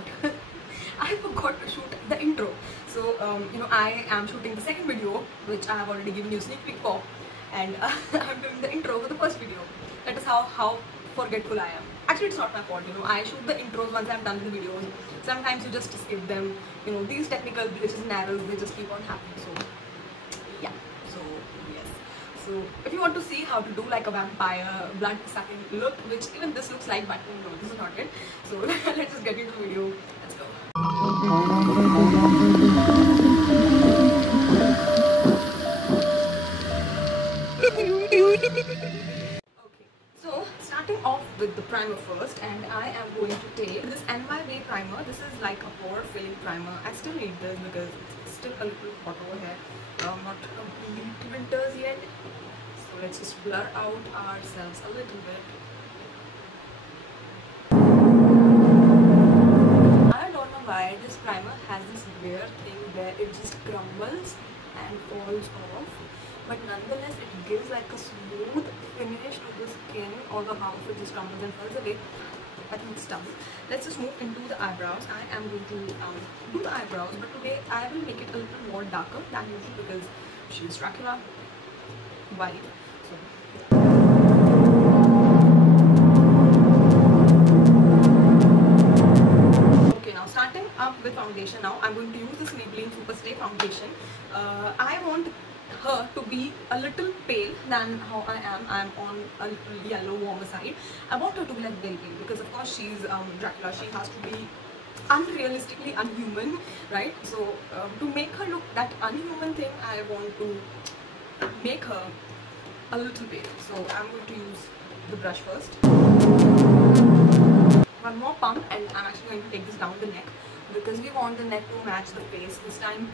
forgot. I forgot to shoot the intro. So I am shooting the second video, which I have already given you a sneak peek for, and I'm doing the intro for the first video. That is how forgetful I am. Actually, it's not my fault. I shoot the intros once I'm done with the videos. Sometimes you just skip them. These technical glitches and errors, they just keep on happening. So yeah. So yes. So if you want to see how to do like a vampire blood sucking look, which even this looks like, but no, this is not it. So let's just get into the video. Let's go. Okay, so starting off with the primer first, and I am going to take this NYX primer. This is like a pore filling primer. I still need this because it's still a little hot over here. Not complete winters yet. So let's just blur out ourselves a little bit. I don't know why this primer has this weird thing where it just crumbles and falls off, but nonetheless it gives like a smooth finish to the skin, although half of it just crumbles and falls away. I think it's done. Let's just move into the eyebrows. I am going to do the eyebrows, but today I will make it a little more darker than usual because she's Dracula vibe. So okay, now starting up with foundation. Now I'm going to use this Maybelline Super Stay foundation. I want her to be a little pale than how I am. I'm on a little yellow warmer side. I want her to be like very pale because of course she's Dracula. She has to be unrealistically unhuman, right? So to make her look that unhuman thing, I want to make her a little pale. So I'm going to use the brush first. One more pump, and I'm actually going to take this down the neck because we want the neck to match the face this time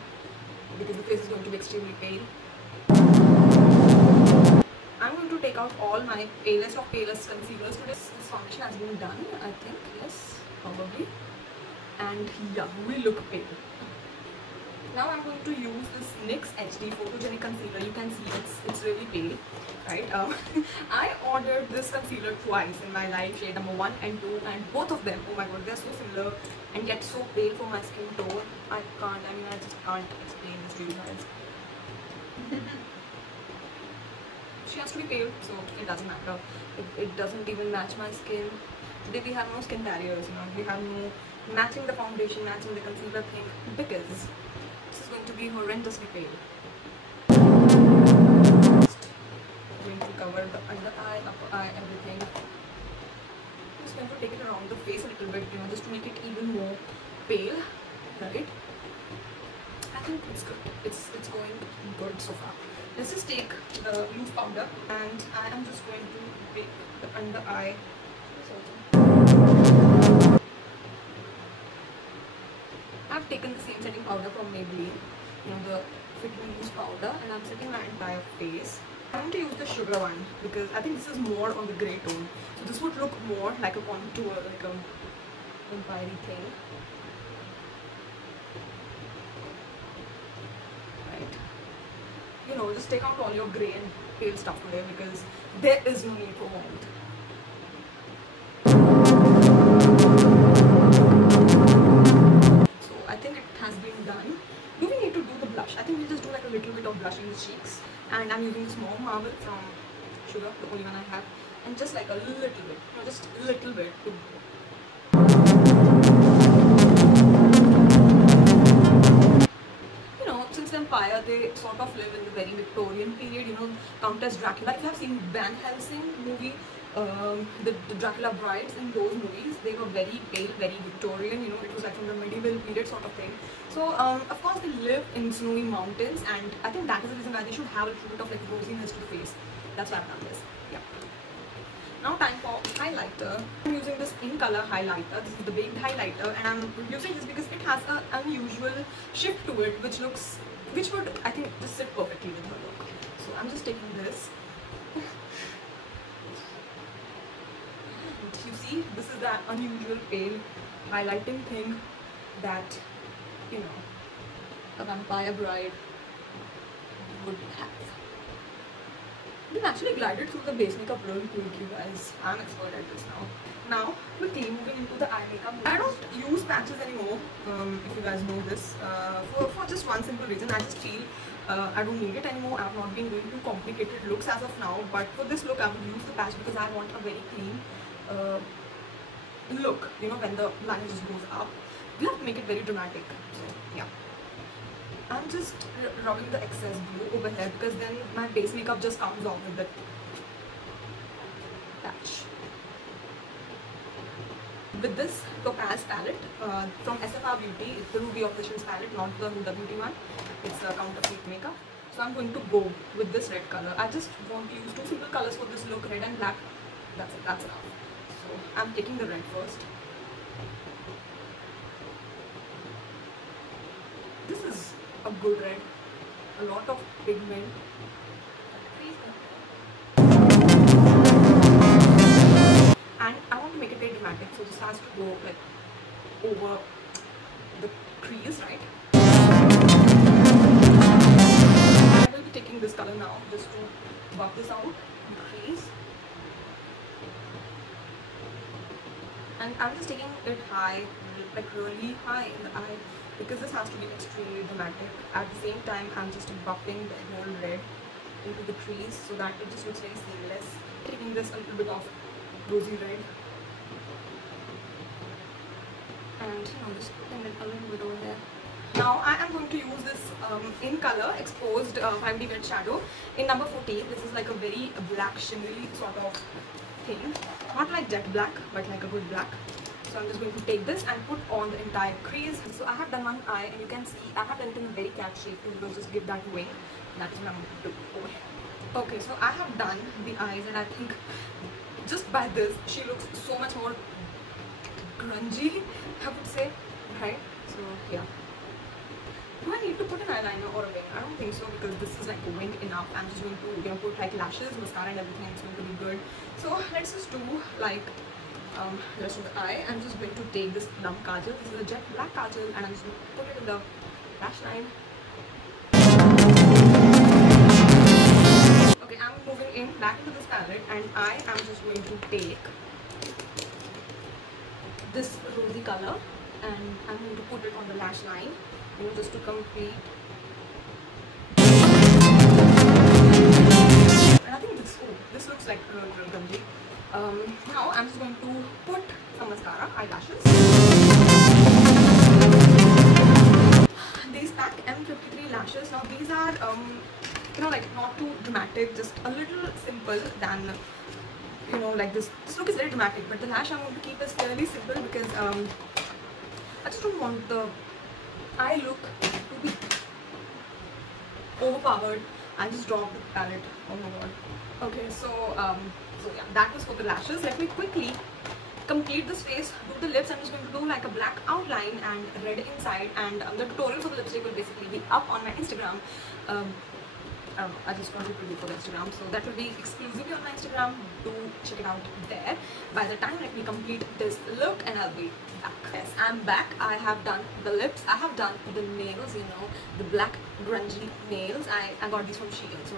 because the face is going to be extremely pale. I'm going to take out all my palest of palest concealers today. This foundation has been done, I think, yes, probably. And yeah, we look pale. Now I'm going to use this Nyx Hd Photogenic Concealer. You can see it's really pale, right? I ordered this concealer twice in my life, shade number 1 and 2, and both of them, oh my god, they're so similar and yet so pale for my skin tone. I just can't explain this to you guys. She has to be pale, so it doesn't matter. It doesn't even match my skin. Today we have no skin barriers, we have no matching the foundation, matching the concealer thing, because this is going to be horrendously pale. Just going to cover the under eye, upper eye, everything. Just going to take it around the face a little bit, just to make it even more pale, right? I think it's good. It's going good so far. Let's just take the loose powder, and I am just going to take the under eye. I've taken the same setting powder from Maybelline, the Fit Me Loose powder, and I'm setting my entire face. I'm going to use the sugar one because I think this is more on the grey tone. So this would look more like a contour, like a vampire thing. Right. Just take out all your grey and pale stuff today because there is no need for warmth. I think it has been done. Do we need to do the blush? I think we'll just do like a little bit of blush in the cheeks. And I'm using the small marble from Sugar, the only one I have. And just like a little bit, just a little bit. Since Vampire, they sort of live in the very Victorian period. Countess Dracula. If you have seen Van Helsing movie, the Dracula brides in those movies, they were very pale, very Victorian, it was like from the medieval period sort of thing. So of course they live in snowy mountains, and I think that is the reason why they should have a little bit of like rosiness to the face. That's why I've done this. Yeah. Now time for highlighter. I'm using this in color highlighter. This is the baked highlighter, and I'm using this because it has an unusual shift to it, which would I think just sit perfectly with her look. So I'm just taking this. You see, this is that unusual pale highlighting thing that a vampire bride would have. We've actually glided through the base makeup really quick, you guys. I'm expert at this now. Now, quickly moving into the eye makeup. I don't use patches anymore, if you guys know this, for just one simple reason. I just feel I don't need it anymore. I've not been doing too complicated looks as of now, but for this look I would use the patch because I want a very clean look, you know, when the liner just goes up. We have to make it very dramatic, so yeah. I'm just rubbing the excess glue over here because then my base makeup just comes off with the patch. With this Topaz palette from SFR Beauty, it's the Ruby Opticians palette, not the Huda Beauty one. It's a Countess makeup. So I'm going to go with this red color. I just want to use two simple colors for this look, red and black. That's it, that's enough. So I'm taking the red first. This is a good red, a lot of pigment. And I want to make it very dramatic, so this has to go like over the crease, right? I will be taking this color now just to buff this out, the crease. And I'm just taking it high, like really high in the eye, because this has to be extremely dramatic. At the same time, I'm just buffing the whole red into the crease so that it just looks very seamless. Taking this a little bit of rosy red and just putting it a little bit over here. Now I am going to use this in color exposed 5D red shadow in number 14. This is like a very black shimmery sort of thing, not like jet black but like a good black. So I'm just going to take this and put on the entire crease. So I have done one eye and you can see I have done it in a very cat shape to just give that wing. That's what I'm going to do over here. Okay, so I have done the eyes and I think just by this she looks so much more grungy, I would say, right? So yeah. Do I need to put an eyeliner or a wing? I don't think so because this is like a wing enough. I'm just going to put like lashes, mascara and everything. It's going to be good. So let's just do like rest of the eye. I'm just going to take this plum kajal. This is a jet black kajal and I'm just going to put it in the lash line. Okay, I'm moving in back into this palette and I am just going to take this rosy color and I'm going to put it on the lash line, just to complete. And I think this looks like real grungy. Now I'm just going to put some mascara, eyelashes. These PAC M53 lashes. Now these are like not too dramatic, just a little simple than like this. This look is very dramatic, but the lash I'm going to keep is fairly simple because I just don't want the eye look to be overpowered. I just dropped the palette. Oh my god. Okay, so yeah, that was for the lashes. Let me quickly complete this face. Do the lips. I'm just going to do like a black outline and red inside. And the tutorial for the lipstick will basically be up on my Instagram. I just wanted to do for the Instagram, so that will be exclusively on my Instagram. Do check it out there. By the time let me complete this look and I'll be back. Yes, I'm back. I have done the lips, I have done the nails, the black grungy nails. I got these from Shein, so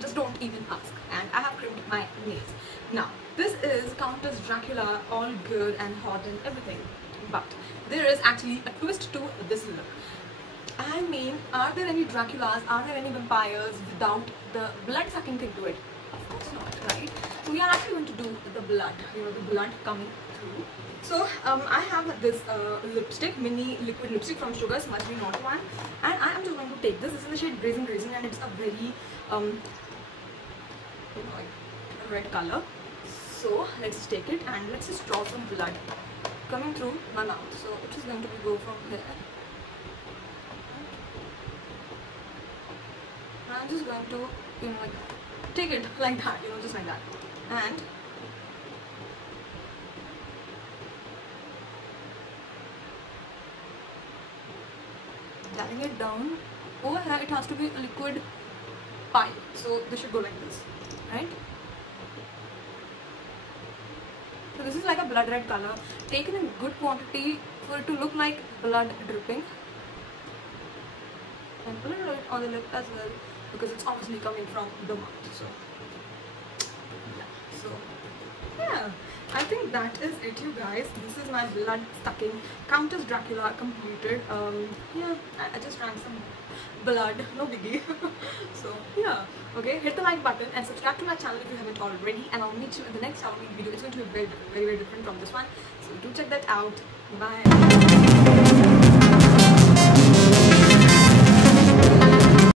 just don't even ask. And I have crimped my nails. Now this is Countess Dracula, all good and hot and everything, but there is actually a twist to this look. I mean, are there any Draculas, are there any vampires without the blood sucking thing to it? Of course not, right? So we are actually going to do the blood, the blood coming through. So I have this lipstick, mini liquid lipstick from Sugar, Smudge Me Not One, and I am just going to take this. This is the shade Grazing and it's a very like red color. So let's just take it and let's just draw some blood coming through my mouth. So it is going to go from here. I'm just going to, like, take it like that, just like that, and dialing it down. Over here, it has to be a liquid pile, so this should go like this, right? So this is like a blood red color, taken in good quantity for it to look like blood dripping, and a little bit on the lip as well, because it's obviously coming from the mouth. So So yeah, I think that is it, you guys. This is my blood sucking Countess Dracula completed. Yeah, I just drank some blood, no biggie. So yeah, okay, hit the like button and subscribe to my channel if you haven't already, and I'll meet you in the next Halloween video. It's going to be very different from this one, so do check that out. Bye.